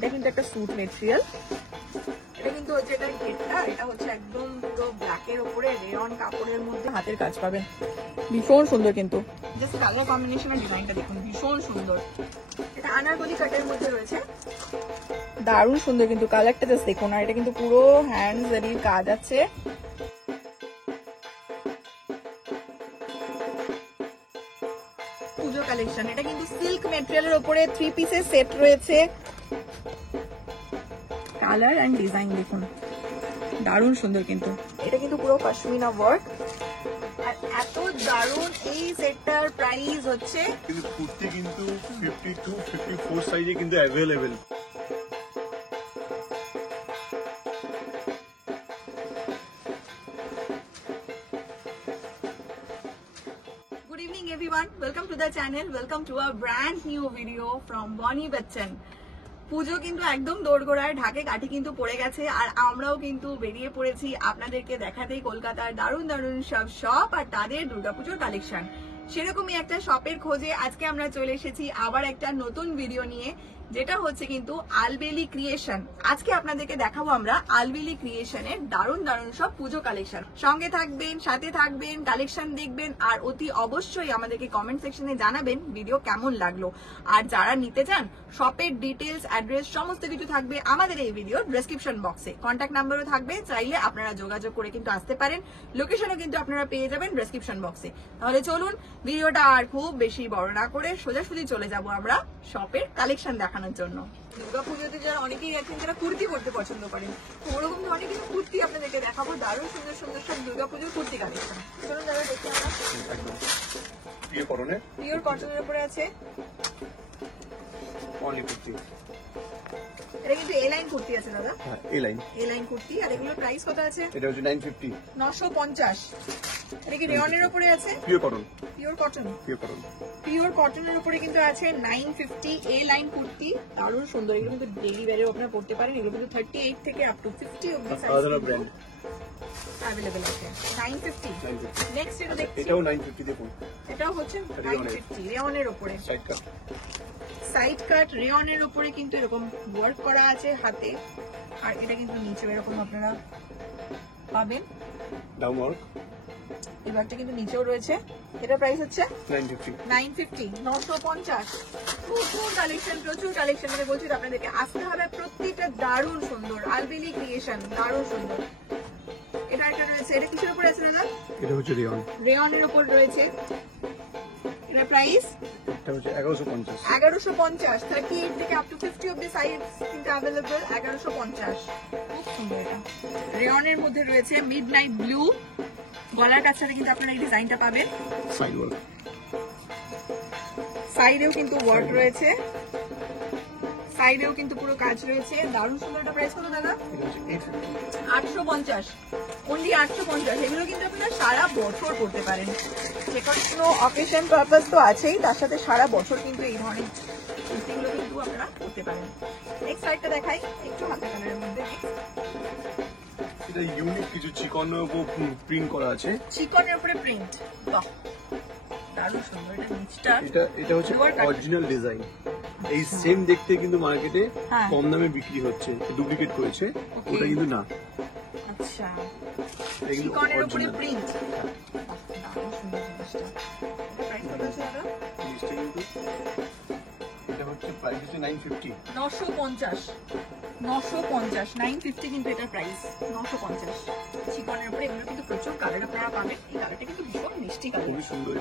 এটা কিন্তু একটা স্যুট মেটেরিয়াল, এটা কিন্তু হচ্ছে এটার ঘেরটা, এটা হচ্ছে একদম পুরো ব্ল্যাকের উপরে রেয়ন কাপড়ের মধ্যে হাতের কাজ পাবেন, ভীষণ সুন্দর। কিন্তু জাস্ট কালার কম্বিনেশনের ডিজাইনটা দেখুন, ভীষণ সুন্দর। এটা আনারকলি কাটের মধ্যে রয়েছে, দারুণ সুন্দর কিন্তু কালারটা জাস্ট দেখুন। আর এটা কিন্তু পুরো হ্যান্ড জারির কাজ আছে। পুজো কালেকশন, এটা কিন্তু সিল্ক মেটেরিয়ালের উপরে 3 পিসের সেট রয়েছে। কালার এন্ড ডিজাইন দেখুন, দারুণ সুন্দর। কিন্তু এটা কিন্তু পুরো পশমিনা ওয়ার্ক, আর এত দারুণ এই সেটটার প্রাইস হচ্ছে কিন্তু কুর্তি কিন্তু 52 54 সাইজে কিন্তু available. Good evening everyone, welcome to the channel, welcome to a brand new video from Bonnie Bachchan। পুজো কিন্তু একদম দোরগোড়ায়, ঢাকে কাঠি কিন্তু পড়ে গেছে, আর আমরাও কিন্তু বেরিয়ে পড়েছি আপনাদেরকে দেখাতেই কলকাতার দারুণ দারুণ সব শপ আর তাদের দুর্গাপুজোর কালেকশন। সেরকমই একটা শপের খোঁজে আজকে আমরা চলে এসেছি আবার একটা নতুন ভিডিও নিয়ে, যেটা হচ্ছে কিন্তু আলবেলি ক্রিয়েশন। আজকে আপনাদেরকে দেখাবো আমরা আলবেলি ক্রিয়েশনের দারুণ দারুণ সব পুজো কালেকশন। সঙ্গে থাকবেন, সাথে থাকবেন, কালেকশন দেখবেন, আর অতি অবশ্যই আমাদেরকে কমেন্ট সেকশনে জানাবেন ভিডিও কেমন লাগলো। আর যারা নিতে চান শপের ডিটেলস, অ্যাড্রেস সমস্ত কিছু থাকবে আমাদের এই ভিডিওর ডেসক্রিপশন বক্সে, কন্ট্যাক্ট নাম্বারও থাকবে, চাইলে আপনারা যোগাযোগ করে কিন্তু আসতে পারেন। লোকেশনও কিন্তু আপনারা পেয়ে যাবেন ডেসক্রিপশন বক্সে। তাহলে চলুন ভিডিওটা আর খুব বেশি বড় না করে সোজাসুজি চলে যাব আমরা শপের কালেকশন দেখানোর জন্য। দুর্গাপুজোতে যারা অনেকেই আছেন যারা কুর্তি পরতে পছন্দ করেন, ওরকম ধরনের কিন্তু কুর্তি আপনাদেরকে দেখাবো, দারুণ সুন্দর সুন্দর সব দুর্গাপুজোর কুর্তি কালেকশন। চলুন দাদা দেখি আমরা। পিওর কটনের উপরে আছে অনলি কুর্তি। এটা কিন্তু এ লাইন কুর্তি আছে দাদা, হ্যাঁ এ লাইন কুর্তি। আর এগুলোর প্রাইস কত আছে? এটা হচ্ছে 950 950। এটা কি রেয়নের উপরে আছে? Pure cotton. পিওর কটনের উপরে কিন্তু আছে 950 এ লাইন কুর্তি, দারুণ সুন্দর। এগুলো কিন্তু ডেইলি ওয়্যারে আপনারা পড়তে পারেন। এগুলো কিন্তু 38 থেকে আপ টু 50 অবধি সাইজ ব্র্যান্ড अवेलेबल আছে। 950। নেক্সট এটা দেখছি, এটাও 950 দেখুন। এটাও হচ্ছে 950 রেয়নের উপরে, সাইড কাট রেয়নের উপরে কিন্তু এরকম ওয়ার্ক করা আছে হাতে, আর এটা কিন্তু নিচে এরকম আপনারা পাবেন ডাউন ওয়ার্ক। এবারটা কিন্তু নিচেও রয়েছে। এটা প্রাইস হচ্ছে 950। 950। প্রচুর কালেকশন মানে বলছি তো আপনাদেরকে আসতে হবে, প্রত্যেকটা দারুণ সুন্দর। আলবেলি ক্রিয়েশন, দারুণ সুন্দর। এটা একটা রয়েছে, এটা কিসের উপর আছে না? এটা হচ্ছে রেয়নের উপর রয়েছে। এটা প্রাইস এটা হচ্ছে 1150। 1150। 38 থেকে আপ টু 50 অবধি সাইজ কিন্তু अवेलेबल। 1150, খুব সুন্দর। এটা রেয়নের মধ্যে রয়েছে মিডনাইট ব্লু, গলার কাছে কিন্তু আপনারা এই ডিজাইনটা পাবেন। সাইডেও কিন্তু ওয়ার্ক রয়েছে, সাইডেও কিন্তু পুরো কাজ রয়েছে, দারুণ সুন্দর। এটা প্রাইস কত দাদা? 850। অনলি 850। এগুলো কিন্তু আপনারা সারা বছর করতে পারেন, যে কোনো অকেশন পারপাস তো আছেই, তার সাথে সারা বছর কিন্তু এই ধরনের কুর্তিগুলো কিন্তু আপনারা করতে পারেন। নেক্সট সাইডটা দেখাই, একটু হালকা কালারের মধ্যে। এটা ইউনিক কিছু চিকনের উপর প্রিন্ট করা আছে। চিকনের উপরে প্রিন্ট, বাহ দারুণ সুন্দর। এটা নিচটা এটা হচ্ছে অরিজিনাল ডিজাইন। এই সেম দেখতে কিন্তু মার্কেটে কম দামে বিক্রি হচ্ছে, ডুপ্লিকেট করেছে, ওটা কিন্তু না। আচ্ছা, চিকনের উপরে প্রিন্ট, দারুণ সুন্দর জিনিসটা। এটা প্রাইস কত আছে দাদা? জিনিসটা কিন্তু এটা হচ্ছে প্রাইস হচ্ছে 950। 950। 950 কিন্তু এটা প্রাইস 950। চিকনের উপরে এগুলো কিন্তু প্রচুর কালার আপনারা পাবেন। এই কালারটা কিন্তু ভীষণ মিষ্টি কালার, খুবই সুন্দর।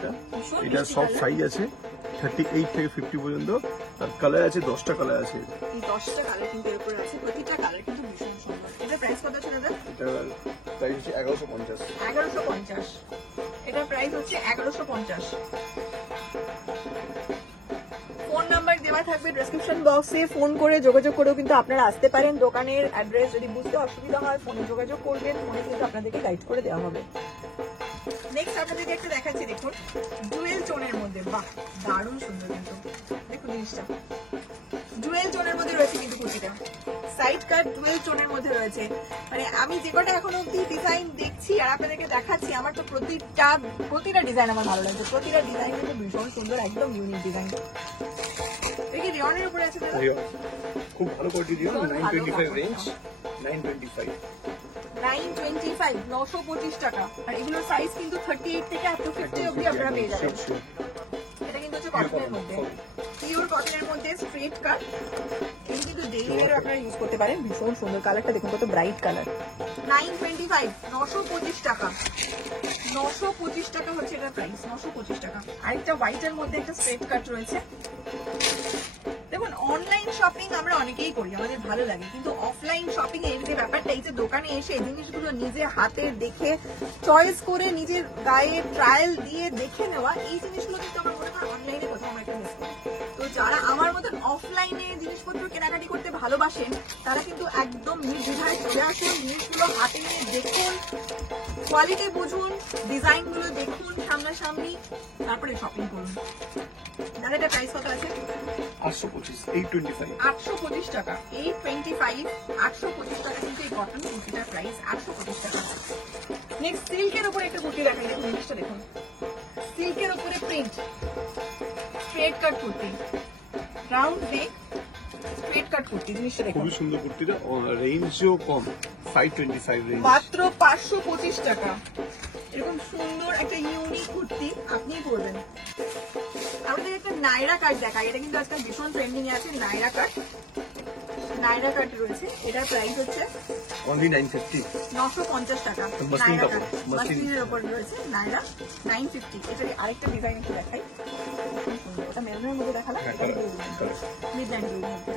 এটা সব সাইজ আছে 38 থেকে 50 পর্যন্ত, আর কালার আছে 10টা কালার আছে। এই 10টা কালার কিন্তু এর উপরে আছে, প্রতিটা কালার কিন্তু ভীষণ সুন্দর। এটা প্রাইস কত আছে দাদা? এটা প্রাইস হচ্ছে 1150। 1150। এটা প্রাইস হচ্ছে 1150। ফোন নাম্বার দেওয়া থাকবে ডেসক্রিপশন বক্সে, ফোন করে যোগাযোগ করেও কিন্তু আপনারা আসতে পারেন। দোকানের অ্যাড্রেস যদি বুঝতে অসুবিধা হয় ফোনে যোগাযোগ করবেন, ফোনে কিন্তু আপনাদেরকে গাইড করে দেওয়া হবে। নেক্সট আপনাদেরকে একটা দেখাচ্ছি, দেখুন ডুয়েল টোনের মধ্যে, বাহ দারুণ সুন্দর। কিন্তু দেখুন জিনিসটা ডুয়েল টোনের মধ্যে রয়েছে কিন্তু কুর্তিটা, সাইড কাট ডুয়েল টোনের মধ্যে রয়েছে। মানে আমি যে কটা এখন অব্দি ডিজাইন দেখছি আর আপনাদেরকে দেখাচ্ছি, আমার তো প্রতিটা ডিজাইন আমার ভালো লাগছে। প্রতিটা ডিজাইন কিন্তু ভীষণ সুন্দর, একদম ইউনিক ডিজাইন। দেখি রেয়নের উপরে আছে দাদা, খুব ভালো কোয়ালিটি দিও, 925 রেঞ্জ, 925 925 টাকা। আর এগুলোর সাইজ কিন্তু 38 থেকে আপ টু 50 অবধি আপনারা পেয়ে যাবেন। এটা কিন্তু হচ্ছে কটনের মধ্যে, পিওর কটনের মধ্যে স্ট্রেট কাট। এই কিন্তু ডেইলি ওয়্যারে আপনারা ইউজ করতে পারেন। ভীষণ সুন্দর কালারটা দেখুন, কত ব্রাইট কালার। 925 925 টাকা, 925 টাকা হচ্ছে এটা প্রাইস, 925 টাকা। আরেকটা হোয়াইটের মধ্যে একটা স্ট্রেট কাট রয়েছে। দেখুন, অনলাইন শপিং আমরা অনেকেই করি, আমাদের ভালো লাগে, কিন্তু অফলাইন শপিং এর যে ব্যাপারটা, এই যে দোকানে এসে এই জিনিসগুলো নিজে হাতে দেখে চয়েস করে নিজের গায়ে ট্রায়াল দিয়ে দেখে নেওয়া, এই জিনিসগুলো কিন্তু আমার মনে হয় অনলাইনে কোথাও আমরা একটা মিস করি। তো যারা আমার মতন অফলাইনে জিনিসপত্র কেনাকাটি করতে ভালোবাসেন, তারা কিন্তু একদম নির্দ্বিধায় চলে আসুন, জিনিসগুলো হাতে নিয়ে দেখুন, কোয়ালিটি বুঝুন, ডিজাইন গুলো দেখুন সামনাসামনি, তারপরে শপিং করুন। দাদা, এটা প্রাইস কত আছে? 825 825 টাকা, 825 825 টাকা কিন্তু এই কটন কুর্তিটার প্রাইস, 825 টাকা। নেক্সট সিল্কের উপরে একটা কুর্তি দেখাই, দেখুন জিনিসটা দেখুন, সিল্কের উপরে প্রিন্ট, স্ট্রেট কাট কুর্তি, রাউন্ড নেক, স্ট্রেট কাট কুর্তি, জিনিসটা দেখুন খুবই সুন্দর কুর্তিটা, রেঞ্জও কম, 525 রেঞ্জ, মাত্র 525 টাকা। এরকম সুন্দর একটা ইউনিক কুর্তি আপনি পরবেন। আমাদের একটা নাইরা কাট দেখাই, এটা কিন্তু আজকাল ভীষণ ট্রেন্ডিং এ আছে। নাইরা কাট, নাইরা কাট রয়েছে, এটার প্রাইস হচ্ছে অনলি 950, 950 টাকা। নাইরা কাট মাসলিনের উপর রয়েছে, নাইরা 950। এটার আরেকটা ডিজাইন একটু দেখাই, ওটা মেরুনের মধ্যে দেখালাম, মিড নাইট ব্লুর মধ্যে,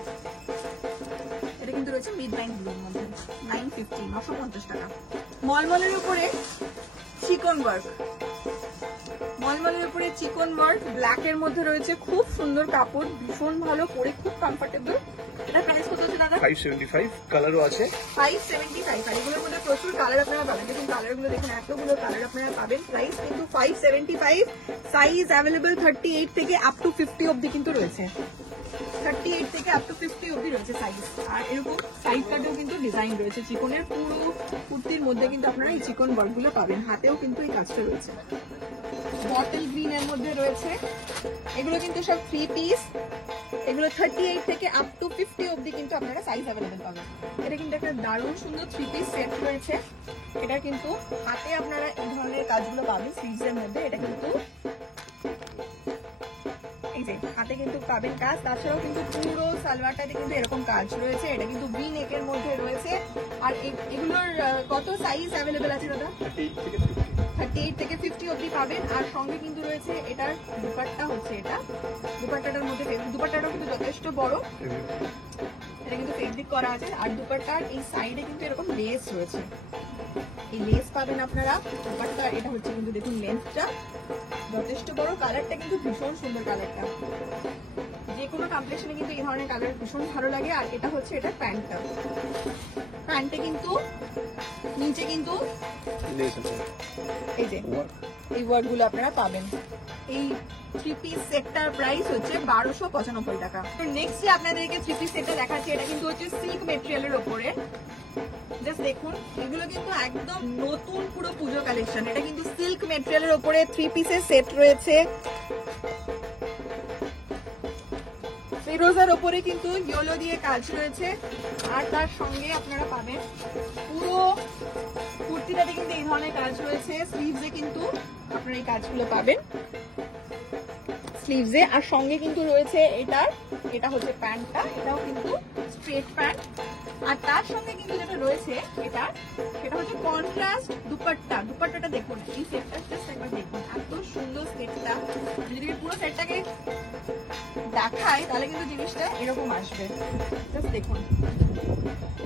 এটা কিন্তু রয়েছে মিড নাইট ব্লুর মধ্যে, 950 950 টাকা। মলমলের উপরে চিকন ওয়ার্ক, মলমলের উপরে চিকন ওয়ার্ক, ব্ল্যাক এর মধ্যে রয়েছে, খুব সুন্দর কাপড়, ভীষণ ভালো, পরে খুব কমফোর্টেবল। এটা প্রাইস কত হচ্ছে দাদা? 575, কালারও আছে 575। আর এগুলোর মধ্যে প্রচুর কালার আপনারা পাবেন, দেখুন কালার গুলো দেখুন, এতগুলো কালার আপনারা পাবেন। প্রাইস কিন্তু 575, সাইজ অ্যাভেলেবল 38 থেকে আপ টু 50 অবধি কিন্তু রয়েছে, 38 থেকে আপ টু 50 অবধি রয়েছে সাইজ। আর এরকম সাইড কাটেও কিন্তু ডিজাইন রয়েছে চিকনের, পুরো কুর্তির মধ্যে কিন্তু আপনারা এই চিকন ওয়ার্ক গুলো পাবেন, হাতেও কিন্তু এই কাজটা রয়েছে। বটল গ্রিন এর মধ্যে রয়েছে, এগুলো কিন্তু সব 3 পিস, এগুলো 38 থেকে আপ টু 50 অবধি কিন্তু আপনারা সাইজ অ্যাভেলেবেল পাবেন। এটা কিন্তু একটা দারুণ সুন্দর 3 পিস সেট রয়েছে, এটা কিন্তু হাতে আপনারা এই ধরনের কাজগুলো পাবেন স্লিভস এর মধ্যে। এটা কিন্তু এই যে হাতে কিন্তু পাবেন কাজ, তাছাড়াও কিন্তু পুরো সালোয়ারটাতে কিন্তু এরকম কাজ রয়েছে। এটা কিন্তু ভি নেকের মধ্যে রয়েছে। আর এগুলোর কত সাইজ অ্যাভেলেবেল আছে দাদা? 38 থেকে 50 অবধি পাবেন। আর সঙ্গে কিন্তু রয়েছে এটার দুপাট্টা, হচ্ছে এটা দুপাট্টাটার মধ্যে, দুপাট্টাটাও কিন্তু যথেষ্ট বড়, এটা কিন্তু ফেব্রিক করা আছে। আর দুপাট্টার এই সাইডে কিন্তু এরকম লেস রয়েছে, এই লেস পাবেন আপনারা। দুপাট্টা এটা হচ্ছে কিন্তু দেখুন লেন্থটা যথেষ্ট বড়, কালারটা কিন্তু ভীষণ সুন্দর, কালারটা যে কোনো কম্বিনেশনে কিন্তু এই ধরনের কালার ভীষণ ভালো লাগে। আর এটা হচ্ছে এটা প্যান্টটা, প্যান্টে কিন্তু নিচে কিন্তু এই যে এই ওয়ার্ড গুলো আপনারা পাবেন। এই 3 পিস সেটটার প্রাইস হচ্ছে 1295 টাকা। তো নেক্সট যে আপনাদেরকে 3 পিস সেটটা দেখাচ্ছি, এটা কিন্তু হচ্ছে সিল্ক মেটেরিয়ালের উপরে। জাস্ট দেখুন, এগুলো কিন্তু একদম নতুন পুরো পুজো কালেকশন। এটা কিন্তু সিল্ক মেটেরিয়ালের উপরে 3 পিসের সেট রয়েছে। ফিরোজার উপরে কিন্তু ইয়েলো দিয়ে কাজ রয়েছে। আর তার সঙ্গে আপনারা পাবেন পুরো কুর্তিটাতে কিন্তু এই ধরনের কাজ রয়েছে। স্লিভসে কিন্তু আপনারা এই কাজগুলো পাবেন স্লিভসে। আর সঙ্গে কিন্তু রয়েছে এটা হচ্ছে প্যান্টটা, এটাও কিন্তু স্ট্রেট প্যান্ট। আর তার সঙ্গে কিন্তু যেটা রয়েছে সেটা হচ্ছে কন্ট্রাস্ট দুপাট্টা। দুপাট্টাটা দেখুন, এই সেটটা জাস্ট একবার দেখুন, এত সুন্দর সেটটা। যদি পুরো সেটটাকে দেখায় তাহলে কিন্তু জিনিসটা এরকম আসবে। জাস্ট দেখুন,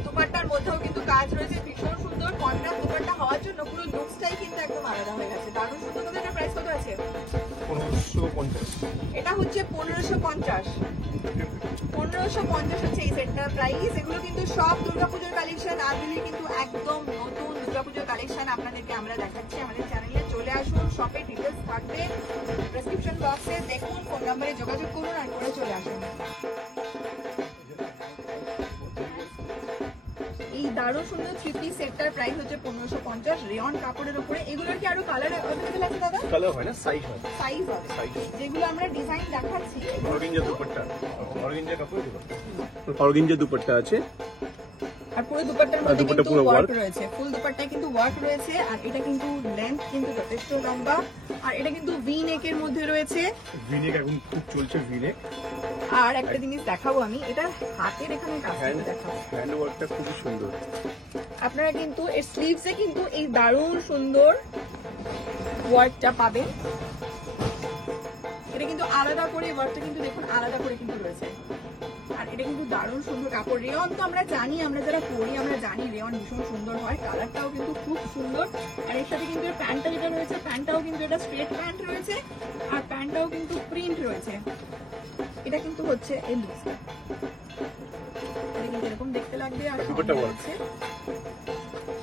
দুপাট্টার মধ্যেও কিন্তু কাজ রয়েছে, ভীষণ সুন্দর কন্ট্রাস্ট দুপাট্টা হওয়ার জন্য পুরো লুকসটাই কিন্তু একদম আলাদা হয়ে গেছে, দারুণ সুন্দর। এটার প্রাইস কত আছে? 1550। এটা হচ্ছে 1550। 1550 হচ্ছে এই সেটটার প্রাইস। এগুলো কিন্তু সব দুর্গাপুজোর কালেকশন, আজকে কিন্তু একদম নতুন দুর্গাপুজোর কালেকশন আপনাদেরকে আমরা দেখাচ্ছি। আমাদের চ্যানেলে চলে আসুন, শপে ডিটেলস থাকবে ডেসক্রিপশন বক্সে, দেখুন, ফোন নাম্বারে যোগাযোগ করুন আর করে চলে আসুন। এই দারুণ সুন্দর 3 পিস সেটটার প্রাইস হচ্ছে 1550 রেয়ন কাপড়ের উপরে। এগুলোর কি আরো কালার अवेलेबल আছে দাদা? কালার হয় না, সাইজ হয়। সাইজ হবে। যেগুলো আমরা ডিজাইন দেখাচ্ছি, অর্গানজা দুপাট্টা, অর্গানজা কাপড় অর্গানজা দুপাট্টা আছে। আর পুরো দুপাট্টার মধ্যে কিন্তু ওয়ার্ক রয়েছে, ফুল দুপাট্টায় কিন্তু ওয়ার্ক রয়েছে। আর এটা কিন্তু লেন্থ কিন্তু যথেষ্ট লম্বা, আর এটা কিন্তু ভি নেকের মধ্যে রয়েছে। ভি নেক এখন খুব চলছে, ভি নেক। আর একটা জিনিস দেখাবো আমি, এটা হাতের এখানে কাজটা দেখাবো, হ্যান্ড ওয়ার্কটা খুব সুন্দর। আপনারা কিন্তু এর স্লিভসে কিন্তু এই দারুণ সুন্দর ওয়ার্কটা পাবেন। এটা কিন্তু আলাদা করে ওয়ার্কটা কিন্তু দেখুন আলাদা করে কিন্তু রয়েছে। আর এটা কিন্তু দারুণ সুন্দর কাপড়। রেয়ন তো আমরা জানি, আমরা যারা পরি আমরা জানি রেয়ন ভীষণ সুন্দর হয়। কালারটাও কিন্তু খুব সুন্দর। আর এর সাথে কিন্তু প্যান্টটা যেটা রয়েছে, প্যান্টটাও কিন্তু এটা স্ট্রেট প্যান্ট রয়েছে, আর প্যান্টটাও কিন্তু প্রিন্ট রয়েছে। এটা কিন্তু হচ্ছে এই লুকসটা, এটা কিন্তু এরকম দেখতে লাগবে। আর দুপাট্টা হচ্ছে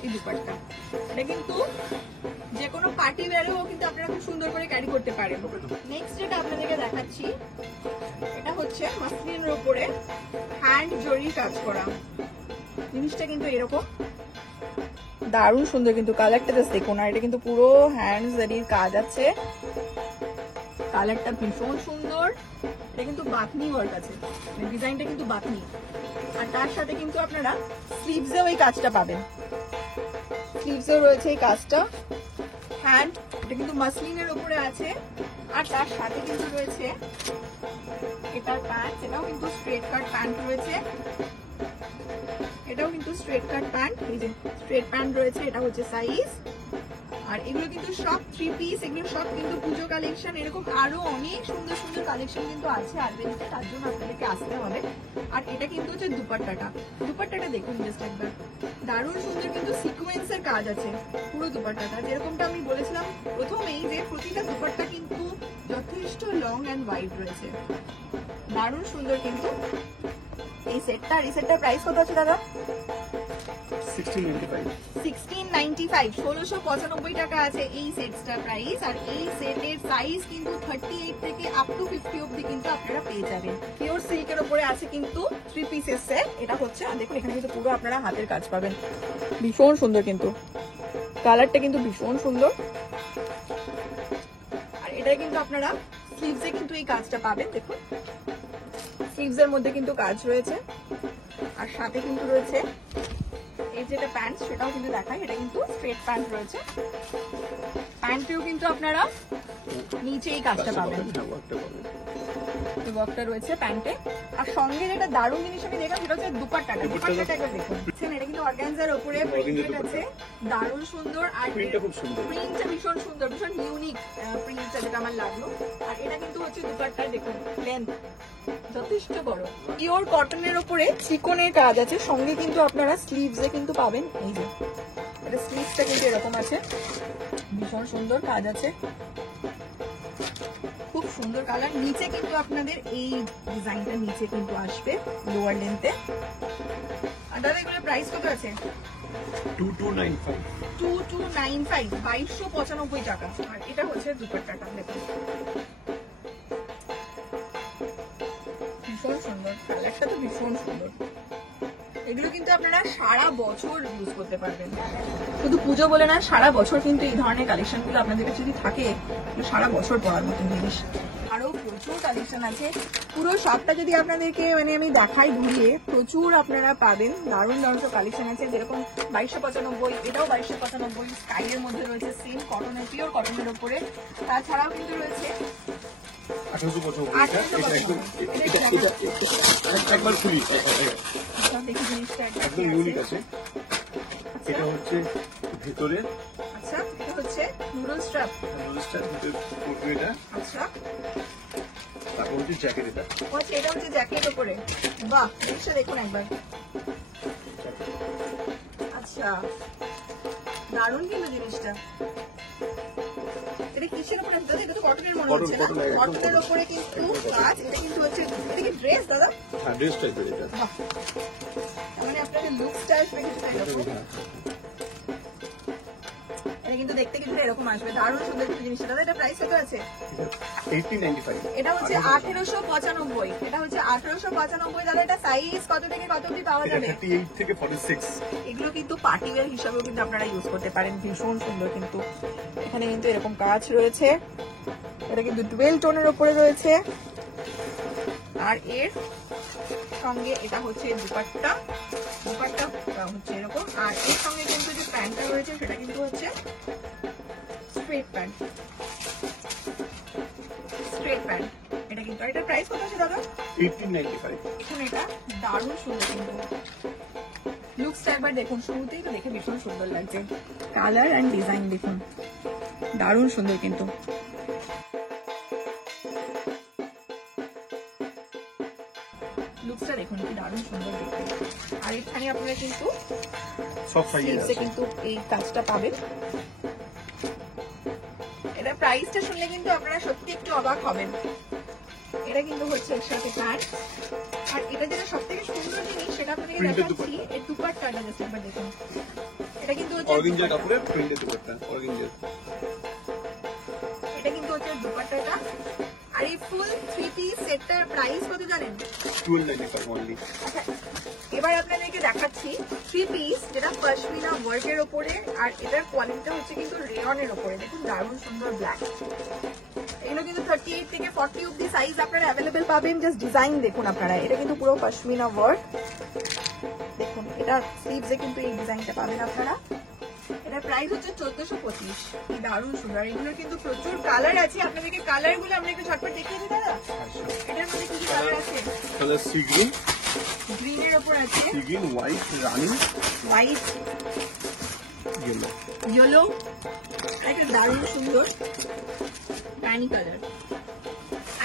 এই দুপাট্টা, এটা কিন্তু যে কোনো পার্টি ওয়্যারেও কিন্তু আপনারা খুব সুন্দর করে ক্যারি করতে পারেন। নেক্সট যেটা আপনাদেরকে দেখাচ্ছি, এটা হচ্ছে মাসলিনের উপরে হ্যান্ড জরি কাজ করা। জিনিসটা কিন্তু এরকম দারুণ সুন্দর, কিন্তু কালারটা জাস্ট দেখুন। আর এটা কিন্তু পুরো হ্যান্ড জরির কাজ আছে, কালারটা ভীষণ সুন্দর। এটা কিন্তু বাতনি ওয়ার্ক আছে, ডিজাইনটা কিন্তু বাতনি। আর তার সাথে কিন্তু আপনারা স্লিভসেও এই কাজটা পাবেন, স্লিভসেও রয়েছে এই কাজটা। হ্যান্ড এটা কিন্তু মাসলিনের উপরে আছে। আর তার সাথে কিন্তু রয়েছে এটার প্যান্ট, এটাও কিন্তু স্ট্রেট কাট প্যান্ট রয়েছে। এটাও কিন্তু স্ট্রেট কাট প্যান্ট, এই যে স্ট্রেট প্যান্ট রয়েছে, এটা হচ্ছে সাইজ। আর এগুলো কিন্তু সব 3 পিস, এগুলো সব কিন্তু পুজো কালেকশন। এরকম আরো অনেক সুন্দর সুন্দর কালেকশন কিন্তু আছে আরবেনিতে, তার জন্য আপনাদেরকে আসতে হবে। আর এটা কিন্তু হচ্ছে দুপাট্টাটা, দুপাট্টাটা দেখুন জাস্ট একবার, দারুণ সুন্দর কিন্তু সিকোয়েন্সের কাজ আছে পুরো দুপাট্টাটা। যেরকমটা আমি বলেছিলাম প্রথমেই যে প্রতিটা দুপাট্টা কিন্তু যথেষ্ট লং অ্যান্ড ওয়াইড রয়েছে, দারুণ সুন্দর কিন্তু এই সেটটা। আর এই সেটটার প্রাইস কত আছে দাদা? 1695, 1695 টাকা আছে এই সেটটার প্রাইস। আর এই সেটের সাইজ কিন্তু 38 থেকে আপ টু 50 অবধি কিন্তু আপনারা পেয়ে যাবেন। পিওর সিল্কের উপরে আছে কিন্তু 3 পিসের সেট। এটা হচ্ছে, আর দেখুন এখানে কিন্তু পুরো আপনারা হাতের কাজ পাবেন, ভীষণ সুন্দর কিন্তু কালারটা কিন্তু ভীষণ সুন্দর। আর এটা কিন্তু আপনারা স্লিভসে কিন্তু এই কাজটা পাবেন, দেখুন স্লিভসের মধ্যে কিন্তু কাজ রয়েছে। আর সাথে কিন্তু রয়েছে এই যেটা প্যান্ট, সেটাও কিন্তু দেখায়, এটা কিন্তু স্ট্রেট প্যান্ট রয়েছে। প্যান্টেও কিন্তু আপনারা নিচে এই কাজটা পাবেন, ওয়ার্কটা রয়েছে প্যান্টে। আর সঙ্গে যেটা দারুণ জিনিস আমি দেখলাম সেটা হচ্ছে দুপাট্টাটা। দুপাট্টাটা একবার দেখুন, এটা কিন্তু অর্গানজার উপরে প্রিন্টেড আছে, দারুণ সুন্দর। আর প্রিন্টটা ভীষণ সুন্দর, ভীষণ ইউনিক প্রিন্টটা, যেটা আমার লাগলো। আর এটা কিন্তু হচ্ছে দুপাট্টার দেখুন লেন্থ যথেষ্ট বড়, পিওর কটনের উপরে চিকনের কাজ আছে। সঙ্গে কিন্তু আপনারা স্লিভসে কিন্তু পাবেন, এই যে এটা স্লিভসটা কিন্তু এরকম আছে, ভীষণ সুন্দর কাজ আছে, খুব সুন্দর কালার। নিচে কিন্তু আপনাদের এই ডিজাইনটা নিচে কিন্তু আসবে লোয়ার লেন্থে। আর দাদা এগুলোর প্রাইস কত আছে? 2295, 2295 টাকা। আর এটা হচ্ছে দুপাট্টাটা দেখুন, ভীষণ সুন্দর, কালারটা তো ভীষণ সুন্দর। এগুলো কিন্তু আপনারা সারা বছর ইউজ করতে পারবেন, শুধু পুজো বলে না, সারা বছর কিন্তু এই ধরনের কালেকশন গুলো আপনাদের কাছে যদি থাকে সারা বছর পরার মতন জিনিস। আরো প্রচুর কালেকশন আছে, পুরো সবটা যদি আপনাদেরকে আমি দেখাই ঘুরিয়ে, প্রচুর আপনারা পাবেন। দারুণ দারুণ কালেকশন আছে, যেরকম 2295, এটাও 2295 স্কাই এর মধ্যে রয়েছে, সেম কটনের, পিওর কটনের উপরে। তাছাড়াও কিন্তু রয়েছে 1895, একবার খুলি, দেখি জিনিসটা একদম ইউনিক আছে। এটা হচ্ছে ভিতরে, আচ্ছা এটা হচ্ছে নুডল স্ট্র্যাপ, এটা আচ্ছা তারপর হচ্ছে জ্যাকেট, এটা আচ্ছা এটা হচ্ছে জ্যাকেট উপরে। বাহ, জিনিসটা দেখুন একবার, আচ্ছা দারুণ কিন্তু জিনিসটা। এটা কিসের উপরে? এটা তো কটনের মনে হচ্ছে না, কটনের উপরে কিন্তু কাজ। এটা কিন্তু হচ্ছে, এটা কি ড্রেস দাদা? হ্যাঁ ড্রেস টাইপের এটা, মানে আপনাদের লুক স্টাইল দেখে সেটা এরকম। এটা কিন্তু দেখতে কিন্তু এরকম আসবে, দারুণ সুন্দর একটা জিনিস। দাদা এটা প্রাইস কত আছে? 1895। এটা হচ্ছে 1895। এটা হচ্ছে 1895। দাদা এটা সাইজ কত থেকে কত অবধি পাওয়া যাবে? 38 থেকে 46। এগুলো কিন্তু পার্টি ওয়্যার হিসাবেও কিন্তু আপনারা ইউজ করতে পারেন, ভীষণ সুন্দর। কিন্তু এখানে কিন্তু এরকম কাজ রয়েছে, এটা কিন্তু ডুয়েল টোনের উপরে রয়েছে। আর এর সঙ্গে এটা হচ্ছে দুপাট্টা হচ্ছে এরকম। আর এর সঙ্গে কিন্তু যে প্যান্টটা রয়েছে সেটা কিন্তু হচ্ছে স্ট্রেট প্যান্ট। এটা কিন্তু, এটা প্রাইস কত আছে দাদা? 1895। এখানে এটা দারুণ সুন্দর কিন্তু লুকসটা একবার দেখুন, শুরুতেই তো দেখে ভীষণ সুন্দর লাগছে। কালার এন্ড ডিজাইন দেখুন, দারুণ সুন্দর কিন্তু। লুকসটা দেখুন কি দারুণ সুন্দর দেখতে। আর এখানে আপনারা কিন্তু সব সাইজে আছে, কিন্তু এই কাজটা পাবেন। এটা প্রাইসটা শুনলে কিন্তু আপনারা সত্যি একটু অবাক হবেন। এটা কিন্তু হচ্ছে এর সাথে প্যান্ট। আর এটা যেটা সবথেকে সুন্দর জিনিস সেটা আপনাদের দেখাচ্ছি, এর দুপাট্টাটা জাস্ট একবার দেখুন। এটা কিন্তু হচ্ছে অর্গানজা কাপড়ের প্রিন্টেড দুপাট্টা, অর্গানজা। এটা কিন্তু হচ্ছে দুপাট্টাটা। আর এই ফুল 3 পিস সেটটার প্রাইস কত জানেন? 1295 অনলি। আচ্ছা, এবার আপনাদেরকে দেখাচ্ছি 3 পিস যেটা পশমিনা ওয়ার্কের উপরে। আর এটার কোয়ালিটিটা হচ্ছে কিন্তু রেয়নের উপরে। দেখুন দারুণ সুন্দর ব্ল্যাক। এগুলো কিন্তু 38 থেকে 40 অবধি সাইজ আপনারা অ্যাভেলেবেল পাবেন। জাস্ট ডিজাইন দেখুন আপনারা, এটা কিন্তু পুরো পশমিনা ওয়ার্ক। দেখুন এটা স্লিভসে কিন্তু এই ডিজাইনটা পাবেন আপনারা। এটা প্রাইস হচ্ছে 1425। এই দারুণ সুন্দর। এগুলোর কিন্তু প্রচুর কালার আছে, আপনাদেরকে কালার গুলো আমরা একটু ঝটপট দেখিয়ে দিই দাদা। এটার মধ্যে কি কি কালার আছে? কালার সি গ্রিন, গ্রিনের উপর আছে, সি গ্রিন, হোয়াইট, রানি, হোয়াইট, ইয়েলো। ইয়েলো, একটা দারুণ সুন্দর রানি কালার।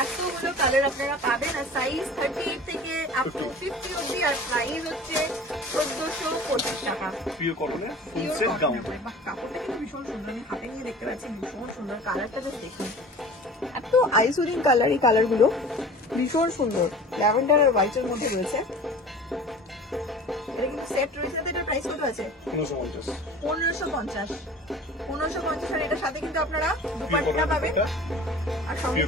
এতগুলো কালার আপনারা পাবেন। আর সাইজ 38 থেকে আপ টু 50 অবধি। আর প্রাইস হচ্ছে 1425 টাকা। পিওর কটনের ফুল সেট গাউন। কাপড়টা কিন্তু ভীষণ সুন্দর, আমি হাতে নিয়ে দেখতে পাচ্ছি, ভীষণ সুন্দর। কালারটা জাস্ট দেখুন, এত আইসুদিন কালার। এই কালার গুলো ভীষণ সুন্দর, ল্যাভেন্ডার আর হোয়াইটের মধ্যে রয়েছে। এটা কিন্তু সেট রয়েছে। এটার প্রাইস কত আছে? 1550। 1550। আর এটার সাথে কিন্তু আপনারা দুপাট্টা পাবেন আর সঙ্গে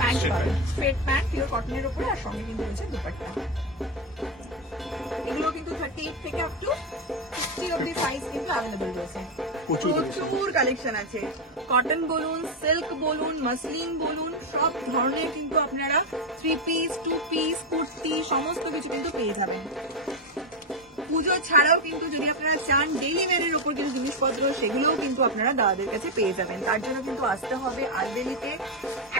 প্যান্ট পাবেন, স্ট্রেট প্যান্ট পিওর কটনের উপরে। আর সঙ্গে কিন্তু রয়েছে দুপাট্টা। এগুলো কিন্তু 38 থেকে আপ টু 50 অবধি সাইজ কিন্তু অ্যাভেলেবল রয়েছে। প্রচুর কালেকশন আছে। কটন বলুন, সিল্ক বলুন, মাসলিন বলুন, সব ধরনের কিন্তু আপনারা 3 পিস, 2 পিস, কুর্তি সমস্ত কিছু কিন্তু পেয়ে যাবেন। পুজো ছাড়াও কিন্তু যদি আপনারা চান ডেইলি ওয়্যারের উপর কিছু জিনিসপত্র, সেগুলোও কিন্তু আপনারা দাদাদের কাছে পেয়ে যাবেন। তার জন্য কিন্তু আসতে হবে আলবেনিতে।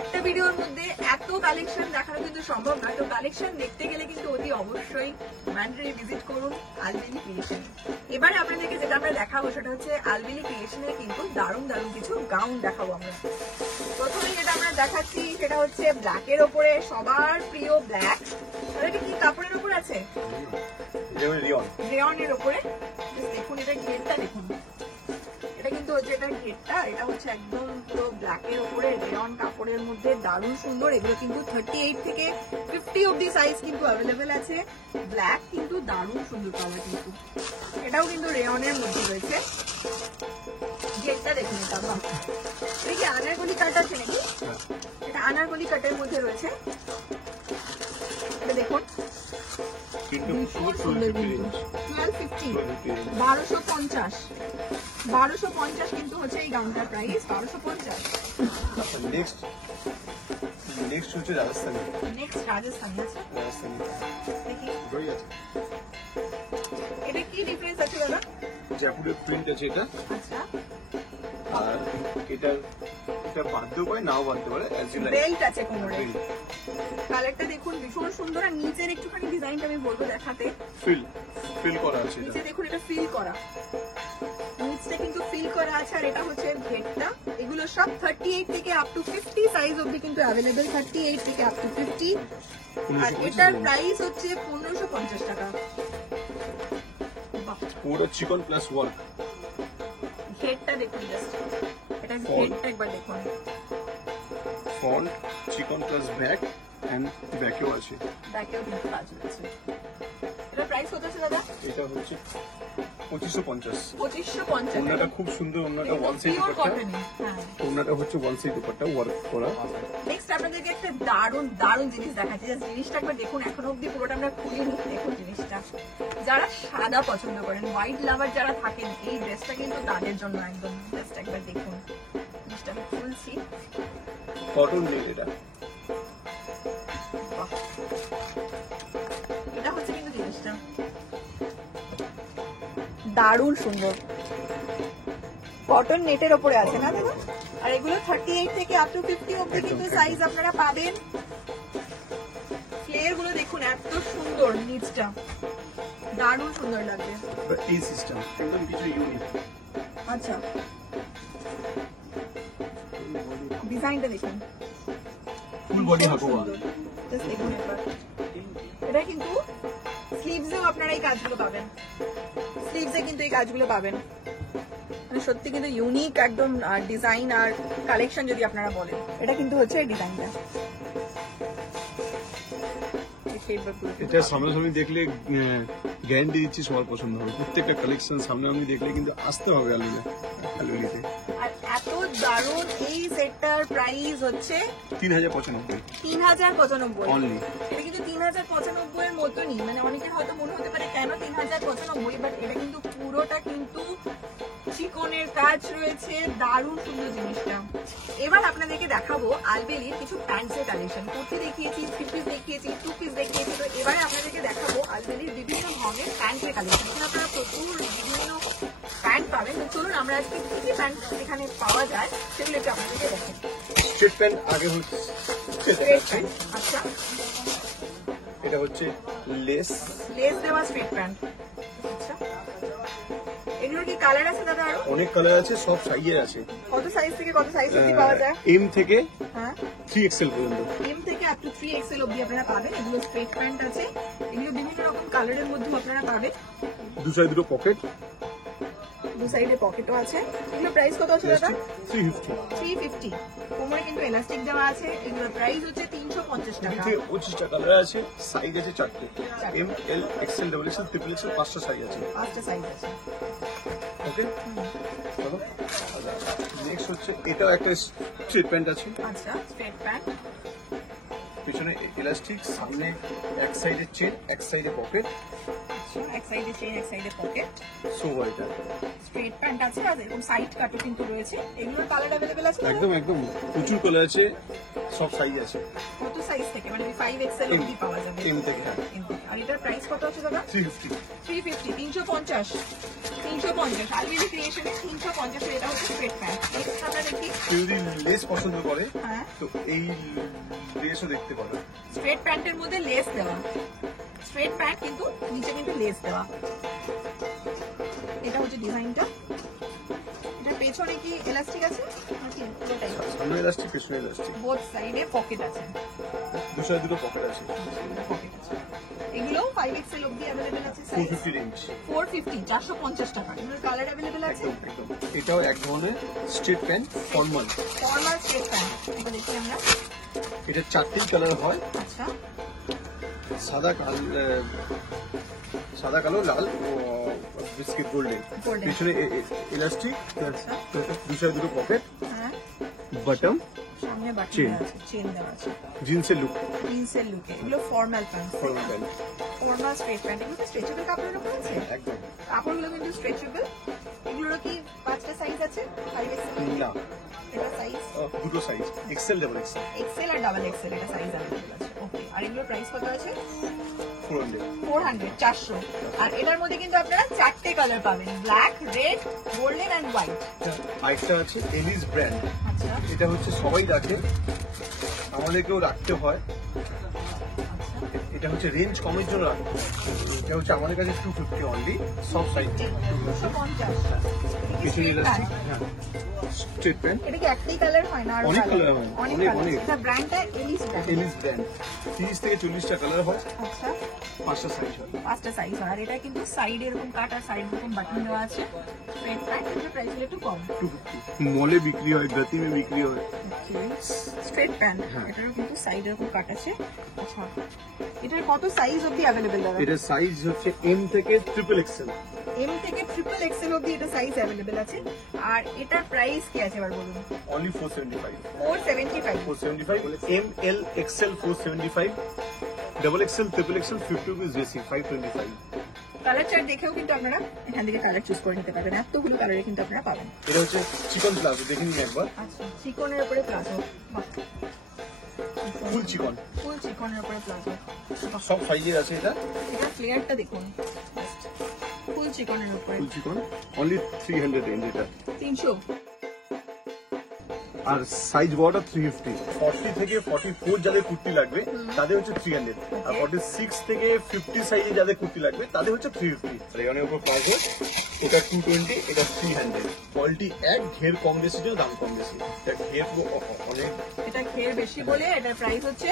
একটা ভিডিওর মধ্যে এত কালেকশন দেখানো কিন্তু সম্ভব না। তো কালেকশন দেখতে গেলে কিন্তু অতি অবশ্যই ম্যান্ডারি ভিজিট করুন আলবেনি ক্রিয়েশন। এবারে আপনাদেরকে যেটা আমরা দেখাবো সেটা হচ্ছে আলবেনি ক্রিয়েশনের কিন্তু দারুণ দারুণ কিছু গাউন দেখাবো আমরা। প্রথমে যেটা আমরা দেখাচ্ছি সেটা হচ্ছে ব্ল্যাকের ওপরে, সবার প্রিয় ব্ল্যাক। এটা কি কাপড়ের উপর আছে? রেয়নের উপরে। দেখুন এটা ঘেরটা দেখুন, এটা কিন্তু হচ্ছে এটা ঘেরটা। এটা হচ্ছে একদম পুরো ব্ল্যাকের উপরে রেয়ন কাপড়ের মধ্যে, দারুণ সুন্দর। এগুলো কিন্তু 38 থেকে 50 অবধি সাইজ কিন্তু অ্যাভেলেবেল আছে। ব্ল্যাক কিন্তু দারুণ সুন্দর কালার কিন্তু। এটাও কিন্তু রেয়নের মধ্যে রয়েছে। ঘেরটা দেখুন, এটা কি আনারকলি কাট আছে নাকি? এটা আনারকলি কাটের মধ্যে রয়েছে। এটা দেখুন ভীষণ সুন্দর কিন্তু। 1250, 1250 কিন্তু হচ্ছে এই গাউনটার প্রাইস। 1250। নেক্সট হচ্ছে রাজস্থানি। নেক্সট রাজস্থানি আছে। দেখি এটা কি ডিফারেন্স আছে দাদা? জয়পুরের প্রিন্ট আছে এটা। আচ্ছা, আর এটা বাঁধতে পারে, নাও বাঁধতে পারে। বেল্ট আছে কোমরে। কালারটা দেখুন ভীষণ সুন্দর। আর নিচের একটুখানি ডিজাইনটা আমি বলবো দেখাতে। ফিল করা আছে। নিচে দেখুন এটা ফিল করা, নিচটা কিন্তু ফিল করা আছে। আর এটা হচ্ছে ঘেরটা। এগুলো সব 38 থেকে আপ টু 50 সাইজ অবধি কিন্তু অ্যাভেলেবেল। 38 থেকে আপ টু 50। আর এটার প্রাইস হচ্ছে 1550 টাকা। পুরো চিকন প্লাস ওয়ার্ক। ঘেরটা দেখুন জাস্ট, এটা ঘেরটা একবার দেখুন। ফন্ট চিকন প্লাস ব্যাক এন্ড ব্যাকেও আছে। ব্যাকেও কিন্তু কাজ আছে। এটা প্রাইস কত আছে দাদা? এটা হচ্ছে 2550 2550 ওনাটা খুব সুন্দর, ওনাটা one side pure dupatta, cotton. হ্যাঁ, ওনাটা হচ্ছে ওয়ান সাইড দুপাট্টা ওয়ার্ক করা। নেক্সট আপনাদেরকে একটা দারুণ দারুণ জিনিস দেখাচ্ছি। জাস্ট জিনিসটা একবার দেখুন, এখনো অব্দি পুরোটা আমরা খুলিনি। দেখুন জিনিসটা, যারা সাদা পছন্দ করেন, হোয়াইট লাভার যারা থাকেন, এই ড্রেসটা কিন্তু তাদের জন্য একদম। জাস্ট একবার দেখুন জিনিসটা আমি খুলছি। কটন নেই এটা, বাহ, এটা হচ্ছে কিন্তু জিনিসটা দারুণ সুন্দর। কটন নেটের ওপরে আছে না দাদা? আর এগুলো 38 থেকে আপ টু 50 অবধি কিন্তু সাইজ আপনারা পাবেন। ফ্লেয়ার গুলো দেখুন এত সুন্দর, নিচটা দারুণ সুন্দর লাগবে। এই সিস্টেম একদম কিছু ইউনিক। আচ্ছা, ডিজাইনটা দেখুন, ফুল বডি হাকোয়া, জাস্ট দেখুন একবার। এটা কিন্তু স্লিভসেও আপনারা এই কাজগুলো পাবেন, স্লিভসে কিন্তু এই কাজগুলো পাবেন। মানে সত্যি কিন্তু ইউনিক একদম ডিজাইন আর কালেকশন যদি আপনারা বলেন। এটা কিন্তু হচ্ছে এই ডিজাইনটা। এটা সামনাসামনি দেখলে গ্যারান্টি দিচ্ছি সবার পছন্দ হবে। প্রত্যেকটা কালেকশন সামনাসামনি দেখলে কিন্তু আসতে হবে আলুলিতে। আর এত দারুণ এই সেটটার প্রাইস হচ্ছে 3095 3095 অনলি। এটা কিন্তু 3095 এর মতনই। মানে অনেকের হয়তো মনে হতে পারে কেন 3095, বাট এটা কিন্তু পুরোটা কিন্তু চিকনের কাজ রয়েছে, দারুণ সুন্দর জিনিসটা। এবার আপনাদেরকে দেখাবো আলবেলির কিছু প্যান্টসের কালেকশন। কুর্তি দেখিয়েছি, 3 পিস দেখিয়েছি, 2 পিস দেখিয়েছি। তো এবারে আপনাদেরকে দেখাবো আলবেলির বিভিন্ন ধরনের প্যান্টের কালেকশন। এখানে আপনারা প্রচুর বিভিন্ন প্যান্ট পাবেন। তো চলুন আমরা আজকে কি কি প্যান্ট এখানে পাওয়া যায় সেগুলো একটু আপনাদেরকে দেখেন। স্ট্রেট প্যান্ট আগে হচ্ছে, আচ্ছা, এটা হচ্ছে লেস দেওয়া স্ট্রেট প্যান্ট। আচ্ছা, এগুলোর কি কালার আছে দাদা? আরো অনেক কালার আছে, সব সাইজের আছে। কত সাইজ থেকে কত সাইজ অবধি পাওয়া যায়? এম থেকে হ্যাঁ, 3XL পর্যন্ত। এম থেকে আপ টু 3XL অবধি আপনারা পাবেন। এগুলো স্ট্রেট প্যান্ট আছে, এগুলো বিভিন্ন রকম কালারের মধ্যে আপনারা পাবেন। দু সাইড দুটো পকেট, দু সাইডে পকেটও আছে। এগুলো প্রাইস কত আছে দাদা? 350। 350। কোমরে কিন্তু এলাস্টিক দেওয়া আছে। এগুলোর প্রাইস হচ্ছে 350 টাকা। 25টা কালার আছে, সাইজ আছে 4টে, এম, এল, XL, XXL, ট্রিপল XL, 5টা সাইজ আছে। 5টা সাইজ আছে। ওকে, চলো নেক্সট হচ্ছে এটাও একটা স্ট্রেট প্যান্ট আছে। আচ্ছা, স্ট্রেট প্যান্ট, পিছনে ইলাস্টিক, সামনে এক সাইডে চেন, এক সাইডে পকেট। আচ্ছা, এক সাইডে চেইন, এক সাইডে পকেট। সোভার এটা স্ট্রেট প্যান্ট আছে, আর এরকম সাইড কাটও কিন্তু রয়েছে। এগুলোর কালার अवेलेबल আছে দাদা? একদম একদম প্রচুর কালার আছে, সব সাইজ আছে। কত সাইজ থেকে? মানে 5XL অবধি পাওয়া যাবে। এম থেকে, হ্যাঁ। আর এটার প্রাইস কত আছে দাদা? 350। 350, 350। আলবেলি ক্রিয়েশনে 350 এর এটা হচ্ছে স্ট্রেট প্যান্ট। নেক্সট আমরা দেখি, কেউ যদি লেস পছন্দ করে হ্যাঁ, তো এই ড্রেসও দেখতে পারো। স্ট্রেট প্যান্টের মধ্যে লেস দেওয়া। স্ট্রেট প্যান্ট কিন্তু নিচে কিন্তু লেস দেওয়া। এটা হচ্ছে ডিজাইনটা। এটার পেছনে কি এলাস্টিক আছে নাকি পুরোটাই? সামনে ইলাস্টিক, পেছনে ইলাস্টিক, বোথ সাইডে পকেট আছে। দু সাইডে দুটো পকেট আছে। পকেট আছে। এগুলো 5XL অবধি अवेलेबल আছে সাইজ। 450 রেঞ্জ। 450, 450 টাকা। এগুলোর কালার अवेलेबल আছে। একদম। এটাও এক ধরনের straight pant, formal straight pant. এটা দেখি আমরা। এটা 4টি কালার হয়, আচ্ছা, সাদা কালো, লাল ও বিস্কিট গোল্ডেন। Golden। পিছনে ইলাস্টিক, আচ্ছা, দু সাইডে দুটো পকেট, হ্যাঁ, বটম, সামনে বাটন Chain। দেওয়া আছে, চেন দেওয়া আছে। জিন্সের লুক, জিন্সের লুকে। এগুলো formal pant. Formal pant. Formal straight pant. এগুলো স্ট্রেচেবল কাপড়ের উপর আছে। একদম কাপড়গুলো কিন্তু স্ট্রেচেবল। এগুলোর কি 5টা সাইজ আছে? 5XL? না, এটা সাইজ দুটো size, XL, double XL, XL আর ডাবল XL এটা সাইজ अवेलेबल আছে। ওকে, আর এগুলোর প্রাইস কত আছে? 400। 400, 400। আর এটার মধ্যে কিন্তু আপনারা 4টে কালার পাবেন, black, red, golden and white. আরেকটা আছে এলিস ব্র্যান্ড। আচ্ছা, এটা হচ্ছে সবাই রাখে, আমাদেরকেও রাখতে হয়। এটা হচ্ছে রেঞ্জ কমের জন্য রাখতে হয়। এটা হচ্ছে আমাদের কাছে 250 অনলি, সব সাইজ। 250। পিছনে ইলাস্টিক, হ্যাঁ, স্ট্রেট প্যান্ট। এটা কি একটাই কালার হয় না? অনেক কালার হয়, অনেক অনেক কালার। অনেক। এটা ব্র্যান্ডটা এলিস ব্র্যান্ড। এলিস ব্র্যান্ড 30 থেকে 40টা কালার হয়, আচ্ছা, 5টা সাইজ হয়। 5টা সাইজ হয়। আর এটা কিন্তু সাইডে এরকম কাট আর সাইড এরকম বাটন দেওয়া আছে। স্ট্রেট প্যান্ট, এর প্রাইস একটু কম। 250 মলে বিক্রি হয়, গতিমে বিক্রি হয়। স্ট্রেট প্যান্ট, হ্যাঁ। এটারও কিন্তু সাইড এরকম কাট আছে। আচ্ছা, এটার কত সাইজ অবধি अवेलेबल দাদা? এটা সাইজ হচ্ছে এম থেকে ট্রিপল XL। এম থেকে ট্রিপল এক্সেল অবধি এটা সাইজ অ্যাভেলেবেল আছে। আর এটার প্রাইস কি আছে এবার বলুন? Only 475 475 475 M L XL 475 double XL triple XL 50 rupees বেশি 525। কালার চার্ট দেখেও কিন্তু আপনারা এখান থেকে কালার চুজ করে নিতে পারবেন, এতগুলো কালারে কিন্তু আপনারা পাবেন। এটা হচ্ছে চিকন প্লাজো, দেখে নিন একবার। আচ্ছা, চিকনের উপরে প্লাজো, ফুল চিকন, ফুল চিকনের উপরে প্লাজো, সব সাইজের আছে। এটা ফ্লেয়ারটা দেখুন, ফুল চিকনের উপরে, ফুল চিকন অনলি 300 রেঞ্জ। এটা 300। আর সাইজ বড়টা 350। 40 থেকে 44 যাদের কুর্তি লাগবে তাদের হচ্ছে 300, আর 46 থেকে 50 সাইজে যাদের কুর্তি লাগবে তাদের হচ্ছে 350। রেয়নের উপর প্লাজো, এটা 220, এটা 300। কোয়ালিটি এক, ঘের কম বেশি জন্য দাম কম বেশি। এটা ঘের অনেক, এটা ঘের বেশি বলে এটার প্রাইস হচ্ছে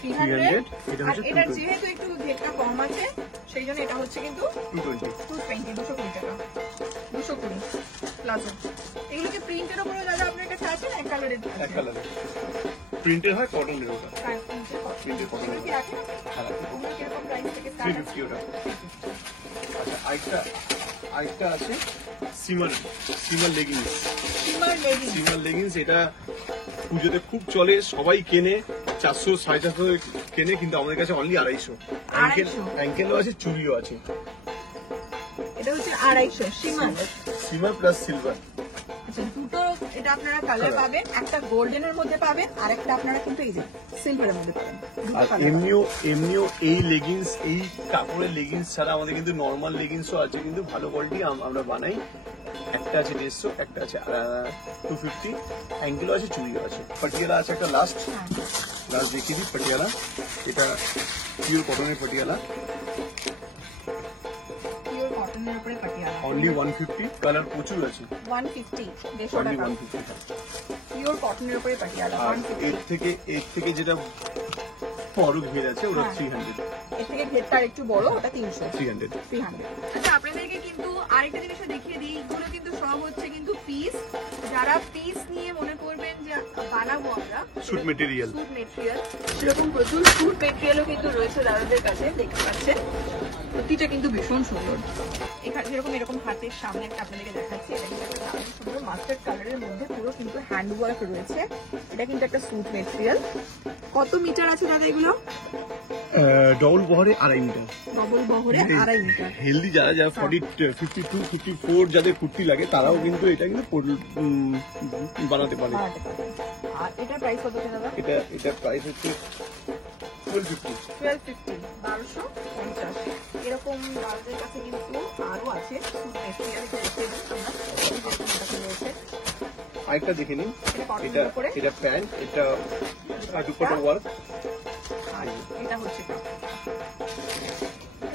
300। আর এটা যেহেতু একটু ঘেরটা কম আছে সেই জন্য এটা হচ্ছে কিন্তু 220, 220 টাকা, 220 প্লাজো। এগুলোকে প্রিন্টের উপরে দাদা আপনার কাছে আছে না? এক কালারের, এক কালারের প্রিন্টের হয়, কটনের। ওটা প্রিন্টের কটনের কি রাখেন? ওগুলো কিরকম প্রাইস থেকে স্টার্ট? 350 ওটা। আচ্ছা, আরেকটা আছে সিমার লেগিংস। সিমার লেগিংস এটা পুজোতে খুব চলে, সবাই কেনে, 400 450 কেনে, কিন্তু আমাদের কাছে অনলি 250। অ্যাঙ্কেলও আছে, চুড়িও আছে। এটা হচ্ছে 250 সিমার প্লাস সিলভার। আচ্ছা, দুটো এটা আপনারা কালার পাবেন, একটা গোল্ডেনের মধ্যে পাবেন আর একটা আপনারা কিন্তু এই যে সিলভারের মধ্যে পাবেন। আর এমনিও এই লেগিংস, এই কাপড়ের লেগিংস ছাড়া আমাদের কিন্তু নর্মাল লেগিংসও আছে, কিন্তু ভালো কোয়ালিটি আমরা বানাই। একটা আছে 150, একটা আছে 250, অ্যাঙ্কেলও আছে, চুড়িও আছে। পাটিয়ালা আছে একটা, লাস্ট দেখিয়ে দিই। পাটিয়ালা, এটা পিওর কটনের পাটিয়ালা, অনলি 150। কালার প্রচুর আছে, 150, 150 টাকা পিওর কটনের উপরে পাটিয়ালা। এর থেকে যেটা বড় ঘের আছে ওটা 300। এর থেকে ঘেরটা একটু বড়, ওটা 300। আচ্ছা, আপনাদেরকে কিন্তু আরেকটা জিনিসও দেখিয়ে দিই, এগুলো কিন্তু সব হচ্ছে কিন্তু পিস। যারা পিস নিয়ে মনে করবেন যে বানাবো আমরা স্যুট মেটেরিয়াল, সেরকম প্রচুর স্যুট মেটেরিয়ালও কিন্তু রয়েছে দাদাদের কাছে, দেখতে পাচ্ছেন। প্রতিটা কিন্তু ভীষণ সুন্দর। এখানে যেরকম এরকম হাতের সামনে একটা আপনাদেরকে দেখাচ্ছি, এটা কিন্তু একটা দারুণ সুন্দর মাস্টার্ড কালারের মধ্যে পুরো কিন্তু হ্যান্ড ওয়ার্ক রয়েছে। এটা কিন্তু একটা স্যুট মেটেরিয়াল। কত মিটার আছে দাদা এগুলো? ডবল বহরে 2.5 মিটার। ডবল বহরে 2.5 মিটার। হেলদি যারা 52, 54 যাদের কুর্তি লাগে তারাও কিন্তু এটা কিন্তু বানাতে পারে। আর এটার প্রাইস কত দাদা? এটা প্রাইস হচ্ছে 1250। 1250। এরকম দাদাদের কাছে কিন্তু আরো আছে স্যুট মেটেরিয়াল, আরেকটা দেখে নিন। এটা প্যান্ট, এটা দুপাট্টা ওয়ার্ক। এটা হচ্ছে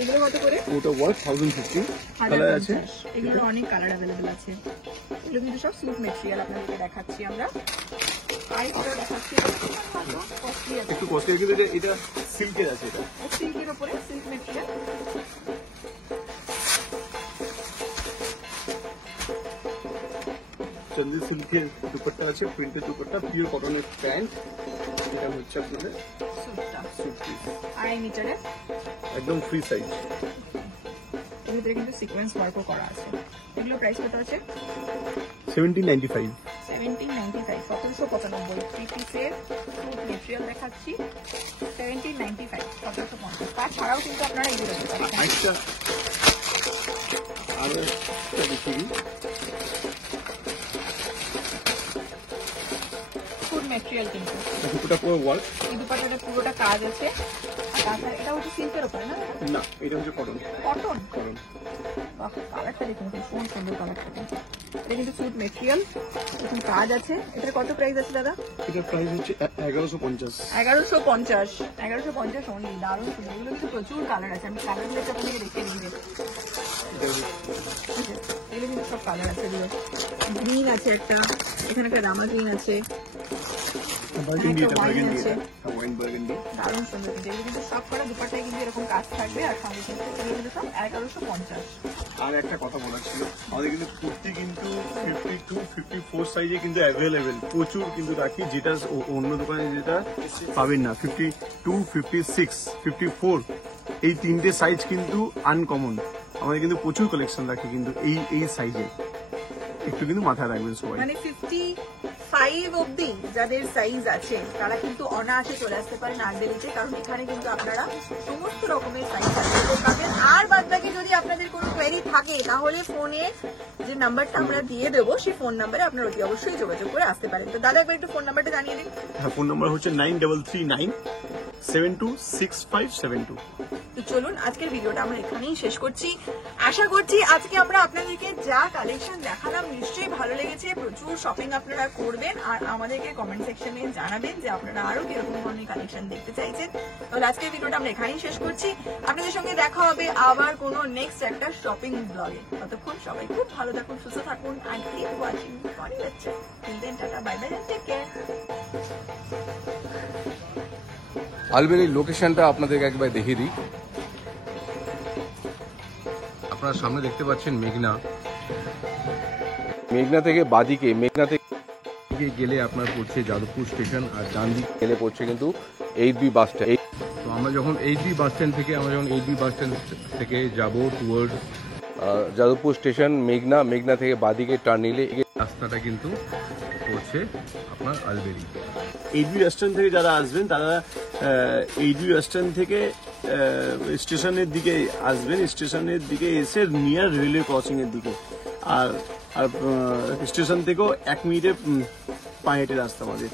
এগুলো কত করে? ওটা ওয়ার্ক 1050। কালার আছে, এগুলোর অনেক কালার अवेलेबल আছে। এগুলো কিন্তু সব স্যুট মেটেরিয়াল আপনাদেরকে দেখাচ্ছি আমরা। আইসটা দেখাচ্ছি, একটু কস্টলি, কিন্তু এটা সিল্কের আছে। এটা সিল্কের উপরে, সিল্ক মেটেরিয়াল। চন্দি সিল্কের দুপাট্টা আছে, প্রিন্টের দুপাট্টা, পিওর কটনের প্যান্ট। এটা হচ্ছে আপনাদের স্যুট পিস, 2.5 মিটারে, একদম ফ্রি সাইজ। এর ভিতরে কিন্তু সিকোয়েন্স ওয়ার্কও করা আছে। এগুলো প্রাইস কত আছে? 1795। 1795, 1795। থ্রি পিসের স্যুট মেটেরিয়াল দেখাচ্ছি, 1795, 1750। তাছাড়াও কিন্তু আপনারা এগুলো দেখতে পাবেন। আরেকটা দেখি, স্যুট মেটেরিয়াল কিন্তু দুটোটা পুরো ওয়ার্ক। এই দুপাট্টাটা পুরোটা কাজ আছে। আর তাছাড়া এটা হচ্ছে সিল্কের উপরে না? না, এটা হচ্ছে কটন। কটন। বাহ, কালারটা দেখুন, ভীষণ সুন্দর কালারটা। এটা কিন্তু স্যুট মেটেরিয়াল, এখন কাজ আছে। এটার কত প্রাইস আছে দাদা? এটার প্রাইস হচ্ছে 1150। 1150 অনলি। দারুণ সুন্দর। এগুলো কিন্তু প্রচুর কালার আছে, আমি কালারগুলো আপনাকে দেখিয়ে দিই। এগুলো কিন্তু সব কালার আছে। এগুলো গ্রিন আছে একটা, এখানে একটা রামা গ্রিন আছে, দারুণ সুন্দর। এগুলো কিন্তু সব করা দুপাট্টায় কিন্তু এরকম কাজ থাকবে, আর সঙ্গে কিন্তু এগুলো কিন্তু সব 1150। আর একটা কথা বলার ছিল, আমাদের কিন্তু কুর্তি কিন্তু 52, 54 সাইজে কিন্তু অ্যাভেলেবেল প্রচুর কিন্তু রাখি, যেটা অন্য দোকানে যেটা পাবেন না। 52, 56, 54 এই তিনটে সাইজ কিন্তু আনকমন। আমাদের কিন্তু প্রচুর কালেকশন রাখে কিন্তু এই সাইজে, একটু কিন্তু মাথায় রাখবেন সবাই। মানে 55 অবধি যাদের সাইজ আছে তারা কিন্তু অনায়াসে চলে আসতে পারেন আর্টবেলিতে, কারণ এখানে কিন্তু আপনারা সমস্ত রকমের সাইজ পাবেন। আর বাদ বাকি যদি আপনাদের কোনো কোয়েরি থাকে তাহলে ফোনে যে নাম্বারটা আমরা দিয়ে দেবো সেই ফোন নাম্বারে আপনারা অতি অবশ্যই যোগাযোগ করে আসতে পারেন। তো দাদা একবার একটু ফোন নাম্বারটা জানিয়ে দিন। হ্যাঁ, ফোন নাম্বার হচ্ছে 9339726572। তো চলুন আজকের ভিডিওটা আমরা এখানেই শেষ করছি। আশা করছি আজকে আমরা আপনাদেরকে যা কালেকশন দেখালাম নিশ্চয়ই ভালো লেগেছে, প্রচুর শপিং আপনারা করবেন আর আমাদেরকে কমেন্ট সেকশনে জানাবেন যে আপনারা আরো কিরকম ধরনের কালেকশন দেখতে চাইছেন। তাহলে আজকের ভিডিওটা আমরা এখানেই শেষ করছি। আপনাদের সঙ্গে দেখা হবে আবার কোনো নেক্সট একটা শপিং ব্লগে। ততক্ষণ সবাই খুব ভালো থাকুন, সুস্থ থাকুন and keep watching বনি Bachchan. Till then, tata, bye bye and take care. আলবেরির লোকেশনটা আপনাদেরকে একবার দেখিয়ে দিই। আপনারা সামনে দেখতে পাচ্ছেন মেঘনা। মেঘনা থেকে বাদিকে, মেঘনা থেকে গেলে আপনার পড়ছে যাদবপুর স্টেশন, আর ডান দিকে গেলে পড়ছে কিন্তু 8B বাস স্ট্যান্ড। তো আমরা যখন 8B বাস স্ট্যান্ড থেকে যাব টুয়ার্ড যাদবপুর স্টেশন, মেঘনা থেকে বাদিকে টার্ন নিলে এই রাস্তাটা কিন্তু পড়ছে আপনার আলবেরি। এইচবি রেস্টুরেন্ট থেকে যারা আসবেন তারা এইচবি রেস্টুরেন্ট থেকে স্টেশনের দিকে আসবেন, স্টেশনের দিকে এসে নিয়ার রেলওয়ে ক্রসিং এর দিকে, আর স্টেশন থেকেও 1 মিনিটে পায়ে হেঁটে রাস্তা আমাদের।